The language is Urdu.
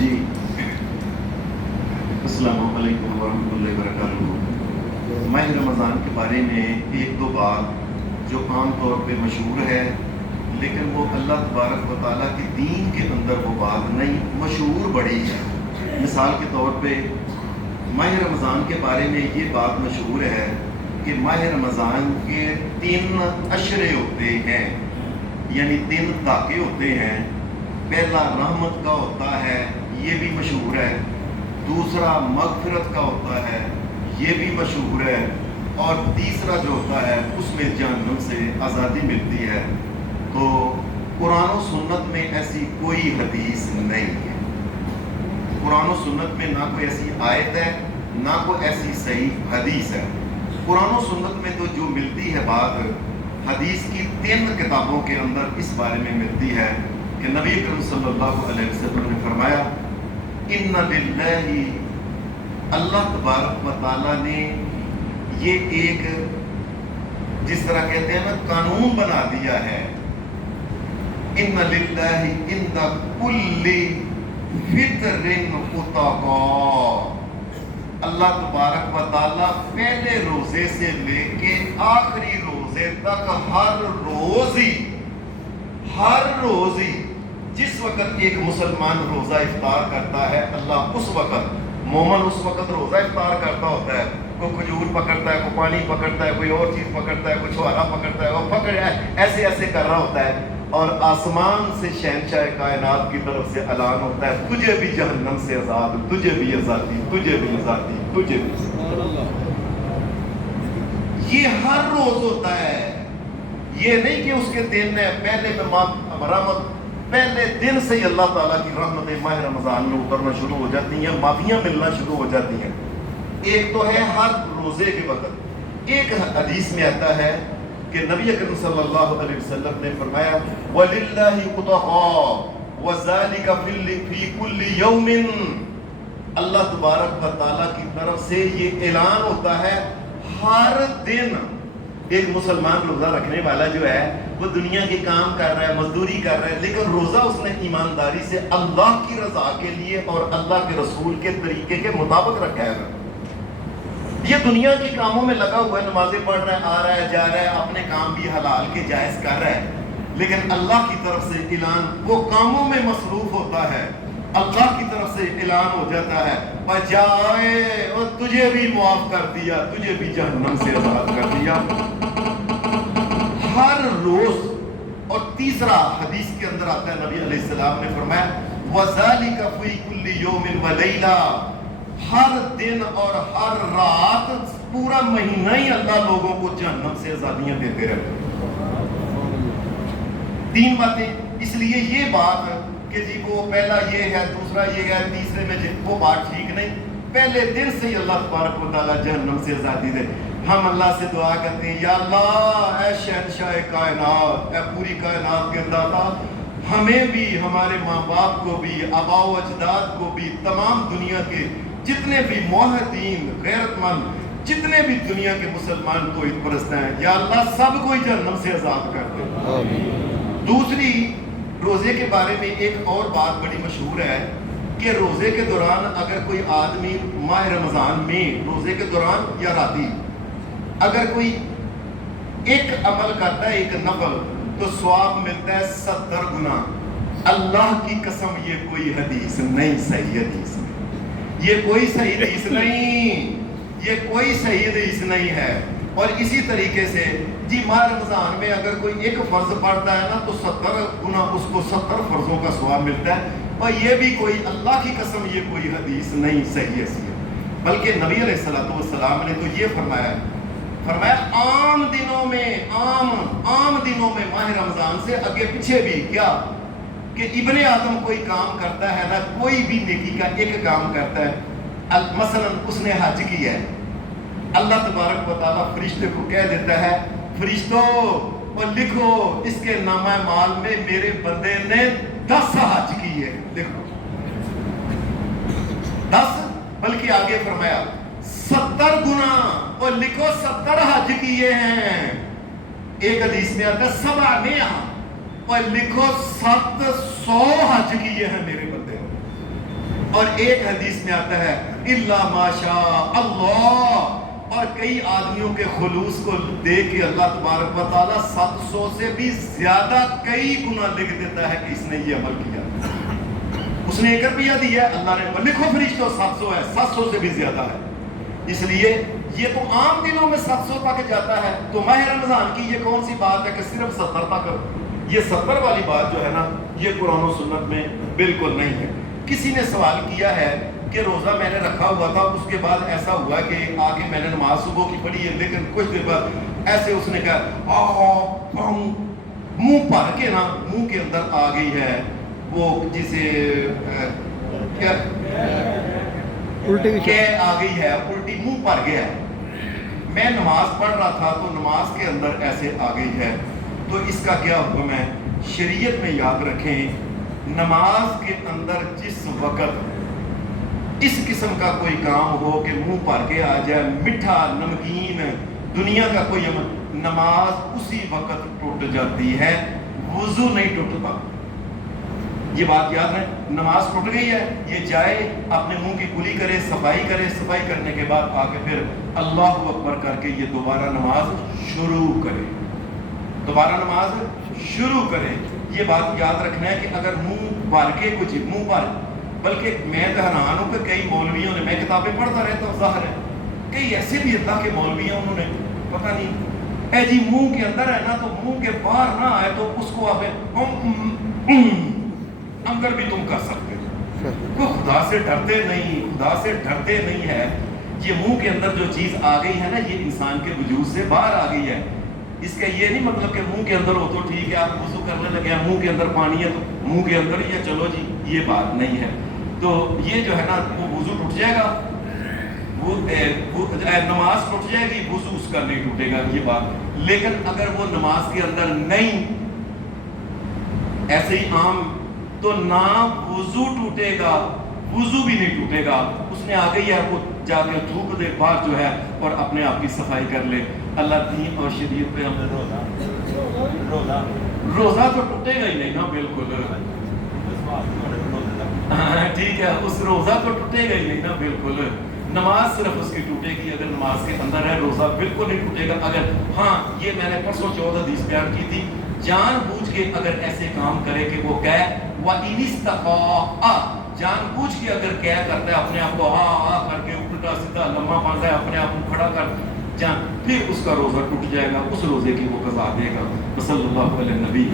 جی السلام علیکم ورحمۃ اللہ وبرکاتہ۔ ماہ رمضان کے بارے میں ایک دو بات جو عام طور پہ مشہور ہے، لیکن وہ اللہ تبارک و تعالیٰ کے دین کے اندر وہ بات نہیں، مشہور بڑی ہے۔ مثال کے طور پہ ماہ رمضان کے بارے میں یہ بات مشہور ہے کہ ماہ رمضان کے 3 عشرے ہوتے ہیں، یعنی 3 طاقے ہوتے ہیں۔ پہلا رحمت کا ہوتا ہے، یہ بھی مشہور ہے۔ دوسرا مغفرت کا ہوتا ہے، یہ بھی مشہور ہے۔ اور تیسرا جو ہوتا ہے اس میں جہنم سے آزادی ملتی ہے۔ تو قرآن و سنت میں ایسی کوئی حدیث نہیں ہے، قرآن و سنت میں نہ کوئی ایسی آیت ہے نہ کوئی ایسی صحیح حدیث ہے۔ قرآن و سنت میں تو جو ملتی ہے بات، حدیث کی 3 کتابوں کے اندر اس بارے میں ملتی ہے کہ نبی اکرم صلی اللہ علیہ وسلم نے فرمایا ان للہ، اللہ تبارک و تعالیٰ نے یہ ایک جس طرح کہتے ہیں نا قانون بنا دیا ہے، ان للہ عند کل فطر اتقا۔ اللہ تبارک و تعالیٰ پہلے روزے سے لے کے آخری روزے تک ہر روز ہی جس وقت ایک مسلمان روزہ افطار کرتا ہے، اللہ اس وقت مومن اس وقت روزہ افطار کرتا ہوتا ہے، کوئی کھجور پکڑتا ہے، کوئی پانی پکڑتا ہے، کوئی اور چیز پکڑتا ہے، کوئی چھوارا پکڑتا ہے، وہ پکڑ ایسے ایسے کر رہا ہوتا ہے، اور آسمان سے شہنشاہ کائنات کی طرف سے اعلان ہوتا ہے تجھے بھی جہنم سے آزاد، تجھے بھی آزادی، تجھے بھی آزادی، تجھے بھی۔ یہ ہر روز ہوتا ہے، یہ نہیں کہ اس کے دن میں پہلے پہلے دن سے ہی اللہ تعالیٰ کی رحمتیں ماہ رمضان میں اترنا شروع ہو جاتی ہیں، معافیاں ملنا شروع ہو جاتی ہیں۔ ایک تو ہے ہر روزے کے وقت۔ ایک حدیث میں آتا ہے کہ نبی اکرم صلی اللہ علیہ وسلم نے فرمایا وَلِلَّهِ قُطَقَا وَذَلِكَ فِي كُلِّ يَوْمٍ، اللہ تبارک و تعالیٰ کی طرف سے یہ اعلان ہوتا ہے ہر دن۔ ایک مسلمان روزہ رکھنے والا جو ہے وہ دنیا کے کام کر رہا ہے، مزدوری کر رہا ہے، لیکن روزہ اس نے ایمانداری سے اللہ کی رضا کے لیے اور اللہ کے رسول کے طریقے کے مطابق رکھا ہے۔ یہ دنیا کے کاموں میں لگا ہوا ہے، نمازیں پڑھ رہا ہے، آ رہا ہے، جا رہا ہے، اپنے کام بھی حلال کے جائز کر رہا ہے، لیکن اللہ کی طرف سے اعلان، وہ کاموں میں مصروف ہوتا ہے، اللہ کی طرف سے اعلان ہو جاتا ہے بجائے اور تجھے بھی معاف کر دیا، تجھے بھی جہنم سے آزاد کر دیا ہر روز۔ اور تیسرا حدیث کے اندر آتا ہے، نبی علیہ السلام نے فرمایا وَذَلِكَ فِي كُلِّ يَوْمٍ وَلَيْلَةٍ، ہر دن اور ہر رات، پورا مہینہ ہی اللہ لوگوں کو جہنم سے آزادیاں دیتے رہتے ہیں۔ 3 باتیں، اس لیے یہ بات کہ جی وہ پہلا یہ ہے، دوسرا یہ ہے، تیسرے میں وہ بات ٹھیک نہیں۔ پہلے دن سے ہی اللہ تبارک و تعالیٰ جہنم سے آزادی دے۔ ہم اللہ سے دعا کرتے ہیں یا اللہ، اے شہنشاہ کائنات، اے پوری کائنات کے داتا، ہمیں بھی، ہمارے ماں باپ کو بھی، آباء و اجداد کو بھی، تمام دنیا کے جتنے بھی موحدین، غیرت مند، جتنے بھی دنیا کے مسلمان توحید پرست ہیں، یا اللہ سب کو ہی جہنم سے آزاد کر دے۔ دوسری، روزے کے بارے میں ایک اور بات بڑی مشہور ہے کہ روزے کے دوران اگر کوئی آدمی ماہ رمضان میں روزے کے دوران یا راتی اگر کوئی ایک عمل کرتا ہے، ایک نفل، تو ثواب ملتا ہے 70 گنا۔ اللہ کی قسم یہ کوئی حدیث نہیں، صحیح حدیث نہیں، یہ کوئی صحیح حدیث نہیں، یہ کوئی صحیح حدیث نہیں ہے۔ اور اسی طریقے سے جی ماہ رمضان میں اگر کوئی ایک فرض پڑھتا ہے نا تو 70 گنا اس کو 70 فرضوں کا ثواب ملتا ہے، اور یہ بھی کوئی، اللہ کی قسم یہ کوئی حدیث نہیں صحیح ہے۔ بلکہ نبی علیہ السلام نے تو یہ فرمایا عام دنوں میں ماہ رمضان سے آگے پیچھے بھی کیا کہ ابن آدم کوئی کام کرتا ہے نا، کوئی بھی نیکی کا ایک کام کرتا ہے، مثلا اس نے حج کیا ہے، اللہ تبارک و تعالیٰ فرشتے کو کہہ دیتا ہے فرشتوں اور لکھو اس کے نامہ مال میں میرے بندے نے 10 حج کیے، لکھو 10، بلکہ آگے فرمایا 70 گنا، اور لکھو 70 حج کیے ہیں۔ ایک حدیث میں آتا ہے 700، اور لکھو 700 حج کیے ہیں میرے بندے۔ اور ایک حدیث میں آتا ہے الا ماشاء اللہ، اور کئی آدمیوں کے خلوص کو دیکھ کے اللہ تبارک و تعالیٰ 700 سے بھی زیادہ کئی گنا لکھ دیتا ہے کہ اس نے یہ عمل کیا، اس نے 1 روپیہ دیا ہے، اللہ نے لکھو فرشتوں 700 ہے، 700 سے بھی زیادہ ہے۔ اس لیے یہ تو عام دنوں میں 700 تک جاتا ہے، تو ماہ رمضان کی یہ کون سی بات ہے کہ صرف 70 تک؟ یہ 70 والی بات جو ہے نا، یہ قرآن و سنت میں بالکل نہیں ہے۔ کسی نے سوال کیا ہے کہ روزہ میں نے رکھا ہوا تھا، اس کے بعد ایسا ہوا کہ آگے میں نے نماز صبح کی پڑھی ہے، لیکن کچھ دیر بعد ایسے اس نے کہا منہ بھر کے نا، منہ کے اندر آ گئی ہے وہ جسے کیا آ گئی ہے، الٹی منہ پر گیا۔ میں نماز پڑھ رہا تھا تو نماز کے اندر ایسے آ گئی ہے، تو اس کا کیا حکم ہے؟ شریعت میں یاد رکھیں، نماز کے اندر جس وقت اس قسم کا کوئی کام ہو کہ منہ پر کے آ جائے، میٹھا نمکین دنیا کا کوئی عمل، نماز اسی وقت ٹوٹ جاتی ہے، وضو نہیں ٹوٹتا۔ یہ بات یاد ہے، نماز ٹوٹ گئی ہے، یہ جائے اپنے منہ کی کلی کرے، صفائی کرے، صفائی کرنے کے بعد آ کے پھر اللہ اکبر کر کے یہ دوبارہ نماز شروع کرے، دوبارہ نماز شروع کرے۔ یہ بات یاد رکھنا ہے کہ اگر منہ بھر کے کچھ منہ بھر، بلکہ میں تو حیران ہوں کہ کئی مولویوں نے، میں کتابیں پڑھتا رہتا ہوں ظاہر ہے، کئی ایسے بھی اللہ کے مولوی ہیں، انہوں نے پتہ نہیں اے جی منہ کے اندر ہے نا تو منہ کے باہر نہ آئے تو اس کو آپ اندر بھی تم کر سکتے ہو۔ کوئی خدا سے ڈرتے نہیں، خدا سے ڈرتے نہیں ہے۔ یہ منہ کے اندر جو چیز آ گئی ہے نا، یہ انسان کے وجود سے باہر آ گئی ہے۔ اس کا یہ نہیں مطلب کہ منہ کے اندر ہو تو ٹھیک ہے، آپ وضو کرنے لگے ہیں، منہ کے اندر پانی ہے تو منہ کے اندر ہی ہے، چلو جی، یہ بات نہیں ہے۔ تو یہ جو ہے نا وہ وضو ٹوٹ جائے گا، وہ نماز ٹوٹ جائے گی، وضو اس کا نہیں ٹوٹے گا، یہ بات۔ لیکن اگر وہ نماز کے اندر نہیں، ایسے ہی عام، تو نہ وضو ٹوٹے گا، وضو بھی نہیں ٹوٹے گا، اس نے آ گئی ہے وہ جا کے تھوک دے باہر جو ہے اور اپنے آپ کی صفائی کر لے۔ اللہ دین اور شریعت پہ ہمیں روزہ تو ٹوٹے گا ہی نہیں نا، بالکل ٹھیک ہے، اس روزہ تو ٹوٹے گا ہی نہیں نا، بالکل۔ نماز صرف اس کی ٹوٹے گی اگر نماز کے اندر ہے، روزہ بالکل نہیں ٹوٹے گا۔ اگر ہاں، یہ میں نے پرسوں 14 حدیث بیان کی تھی، جان بوجھ کے اگر ایسے کام کرے کہ وہ کہے وَإِنِ اسْتَطَاعَ، جان بوجھ کے اگر کہہ کرتا ہے اپنے آپ کو ہاں کر کے الٹا سیدھا لمبا باندھا ہے، اپنے آپ کو کھڑا کر جان، پھر اس کا روزہ ٹوٹ جائے گا، اس روزے کی وہ قضا دے گا۔ صلی اللہ علیہ نبی